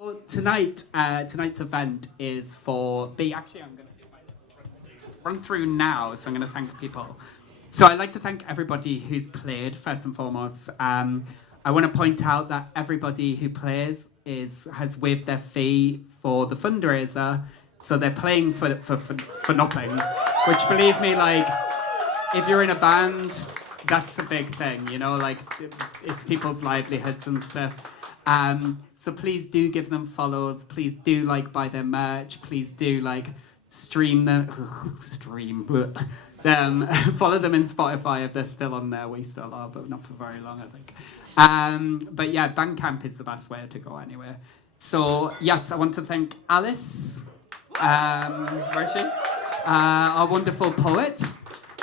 Well, tonight's event is for the. Actually, I'm going to do my little run through now, so I'm going to thank people. So I'd like to thank everybody who's played, first and foremost. I want to point out that everybody who plays has waived their fee for the fundraiser, so they're playing for nothing, which, believe me, like, if you're in a band, that's a big thing, you know, like, it's people's livelihoods and stuff. So please do give them follows. Please do buy their merch. Please do stream them. Follow them in Spotify if they're still on there. We still are, but not for very long, I think. But yeah, Bandcamp is the best way to go anyway. So yes, I want to thank Alice. Where is she? Our wonderful poet.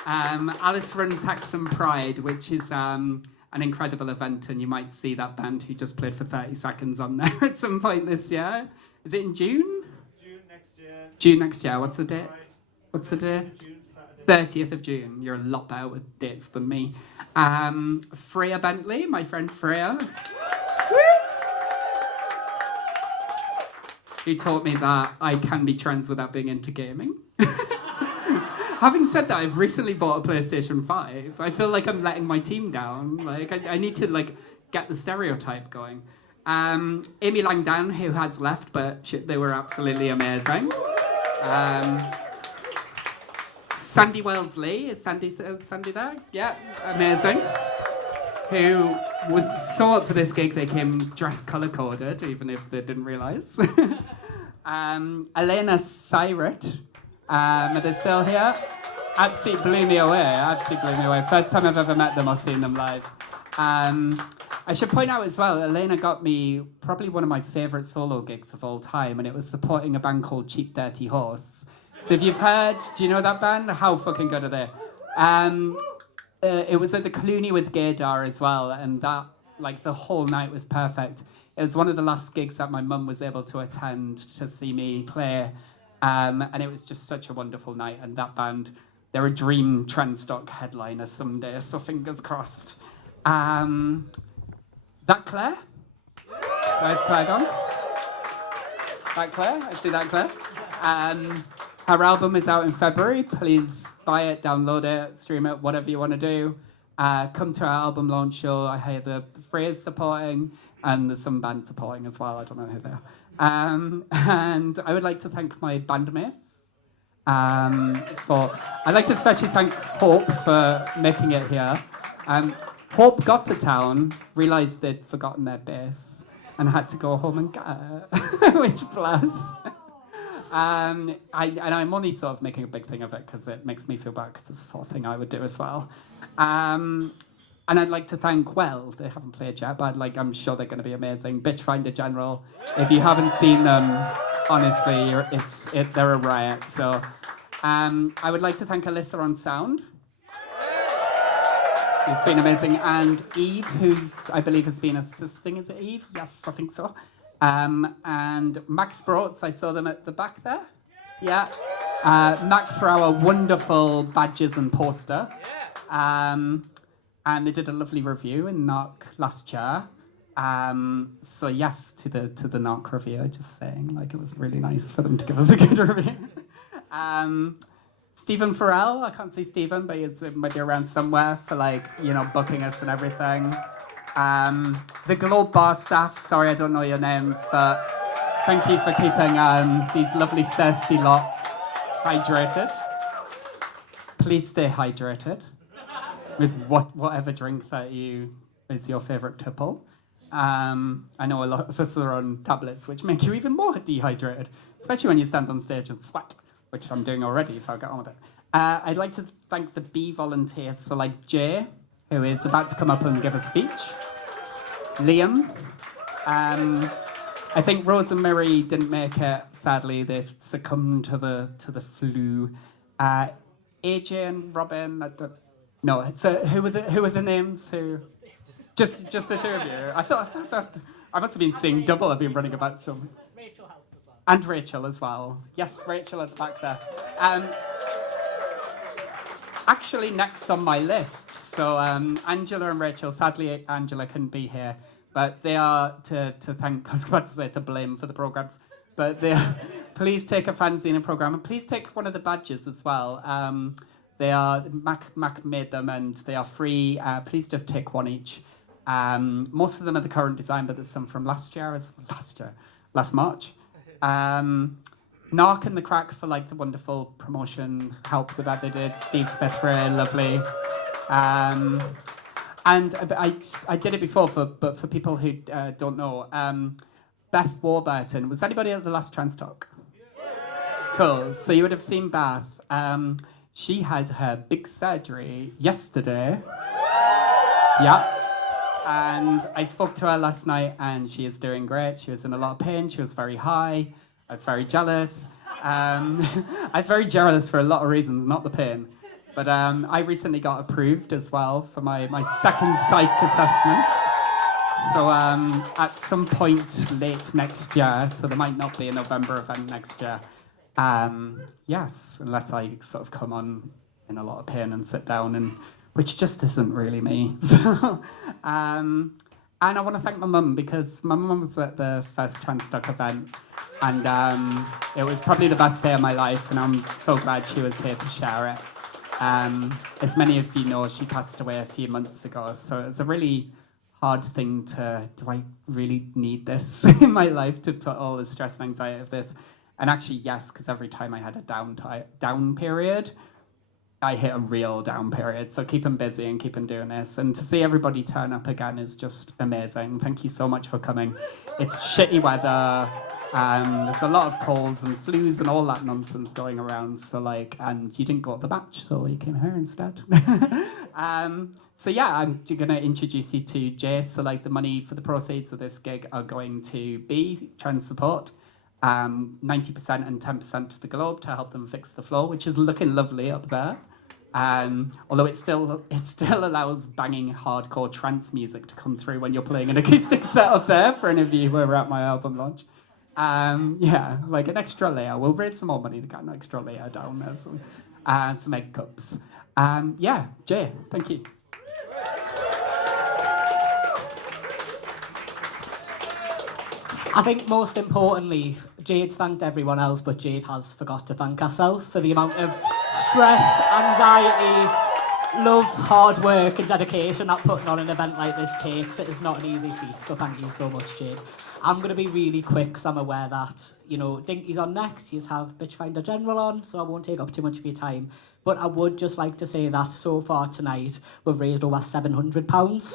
Alice runs Hexham Pride, which is an incredible event, and you might see that band who just played for 30 seconds on there at some point this year. Is it in June? June next year. June next year. What's the date? What's the date? June, Saturday. 30th of June. You're a lot better with dates than me. Freya Bentley, my friend Freya, who taught me that I can be trans without being into gaming. Having said that, I've recently bought a PlayStation 5. I feel like I'm letting my team down. Like, I need to, get the stereotype going. Amy Langdown, who has left, but they were absolutely amazing. Sandy Wellesley. Is Sandy there? Yeah, amazing. Who was so up for this gig, they came dressed colour-coded, even if they didn't realise. Elena Syret. They're still here. Absolutely blew me away. First time I've ever met them or seen them live. I should point out as well, Elena got me probably one of my favourite solo gigs of all time, and it was supporting a band called Cheap Dirty Horse. So if you've heard, do you know that band? How fucking good are they? It was at the Clooney with Gaydar as well, and that, the whole night was perfect. It was one of the last gigs that my mum was able to attend to see me play. And it was just such a wonderful night. And that band, they're a dream Transtock headliner someday, so fingers crossed. That Claire? Where's Claire gone? That Claire? I see that Claire. Her album is out in February. Please buy it, download it, stream it, whatever you want to do. Come to our album launch show. I hear the Phrase supporting, and there's some bands supporting as well. I don't know who they are. And I would like to thank my bandmates. I'd like to especially thank Hope for making it here. Hope got to town, realised they'd forgotten their bass, and had to go home and get it, which bless. I'm only sort of making a big thing of it because it makes me feel bad, because it's the sort of thing I would do as well. And I'd like to thank, they haven't played yet, but I'm sure they're going to be amazing. Bitchfinder General. If you haven't seen them, honestly, they're a riot. So I would like to thank Alyssa on sound. It's been amazing. And Eve, who's, I believe, has been assisting. Is it Eve? Yes, I think so. And Max Broats, I saw them at the back there. Yeah. Mac for our wonderful badges and poster. And they did a lovely review in Knock last year. So yes, to the Knock review, just saying, it was really nice for them to give us a good review. Stephen Farrell, I can't see Stephen, but he might be around somewhere for booking us and everything. The Globe Bar staff, sorry I don't know your names, but thank you for keeping these lovely thirsty lot hydrated. Please stay hydrated with whatever drink that is your favourite tipple. I know a lot of us are on tablets, which make you even more dehydrated, especially when you stand on stage and sweat, which I'm doing already, so I'll get on with it. I'd like to thank the bee volunteers, so Jay, who is about to come up and give a speech. Liam. I think Rose and Mary didn't make it, sadly. They've succumbed to the flu. AJ and Robin, no, so who were the names? Who? Just the two of you. I thought I must have been seeing double. I've been running about some. Rachel helped as well. And Rachel as well. Yes, Rachel at the back there. Actually, next on my list. So Angela and Rachel. Sadly, Angela couldn't be here, But they are to thank. I was about to say to blame for the programs, but they are, please take a fanzine and program, and please take one of the badges as well. They are Mac made them, and they are free. Please just take one each. Most of them are the current design, but there's some from last March. Narc and the Crack for like the wonderful promotion help with that they did. Steve Smithray, lovely. And I did it before, but for people who don't know, Beth Warburton, was anybody at the last Transtock? Cool, so you would have seen Beth. She had her big surgery yesterday. Yeah. And I spoke to her last night and she is doing great. She was in a lot of pain, she was very high. I was very jealous. I was very jealous for a lot of reasons, not the pain. But I recently got approved as well for my second psych assessment. So at some point late next year, so there might not be a November event next year. Yes, unless I sort of come on in a lot of pain and sit down, and which just isn't really me. So, and I want to thank my mum, because my mum was at the first Transtock event, and it was probably the best day of my life, and I'm so glad she was here to share it. As many of you know, she passed away a few months ago, so it's a really hard thing do I really need this in my life, to put all the stress and anxiety of this? And actually, yes, because every time I had a down period, I hit a real down period. So keep them busy and keep them doing this. And to see everybody turn up again is just amazing. Thank you so much for coming. It's shitty weather. There's a lot of colds and flus and all that nonsense going around. So and you didn't go to the batch, so you came here instead. So yeah, I'm going to introduce you to Jay. So the money for the proceeds of this gig are going to be trans support. 90% and 10% to the Globe to help them fix the floor, which is looking lovely up there. Although it still allows banging hardcore trance music to come through when you're playing an acoustic set up there for any of you who were at my album launch. Yeah, like an extra layer. We'll raise some more money to get an extra layer down there. Some egg cups. Yeah, Jay, thank you. I think most importantly, Jade's thanked everyone else, but Jade has forgot to thank herself for the amount of stress, anxiety, love, hard work and dedication that putting on an event like this takes. It is not an easy feat, so thank you so much, Jade. I'm going to be really quick because I'm aware that, Dinky's on next, you have Bitchfinder General on, so I won't take up too much of your time. But I would just like to say that so far tonight, we've raised over £700.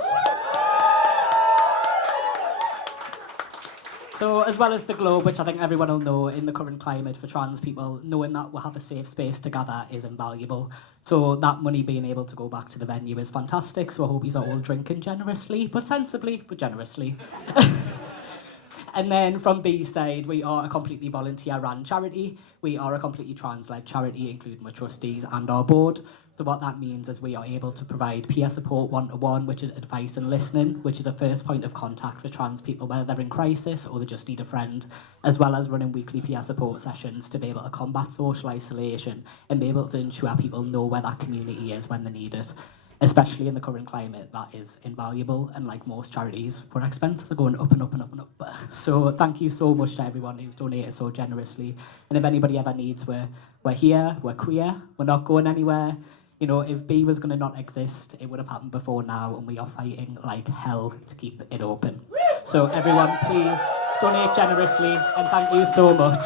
So as well as the Globe, which I think everyone will know in the current climate for trans people, knowing that we'll have a safe space to gather is invaluable. So that money being able to go back to the venue is fantastic. So I hope you're all drinking generously, but sensibly, but generously. And then from B's side, we are a completely volunteer-run charity. We are a completely trans-led charity, including our trustees and our board. So what that means is we are able to provide peer support one-to-one, which is advice and listening, which is a first point of contact for trans people, whether they're in crisis or they just need a friend, as well as running weekly peer support sessions to be able to combat social isolation and be able to ensure people know where that community is when they need it. Especially in the current climate, that is invaluable, and like most charities, our expenses are going up and up and up and up. So thank you so much to everyone who's donated so generously. And if anybody ever needs, we're here, we're queer, we're not going anywhere. If B was going to not exist, it would have happened before now, and we are fighting like hell to keep it open. So everyone, please donate generously, and thank you so much.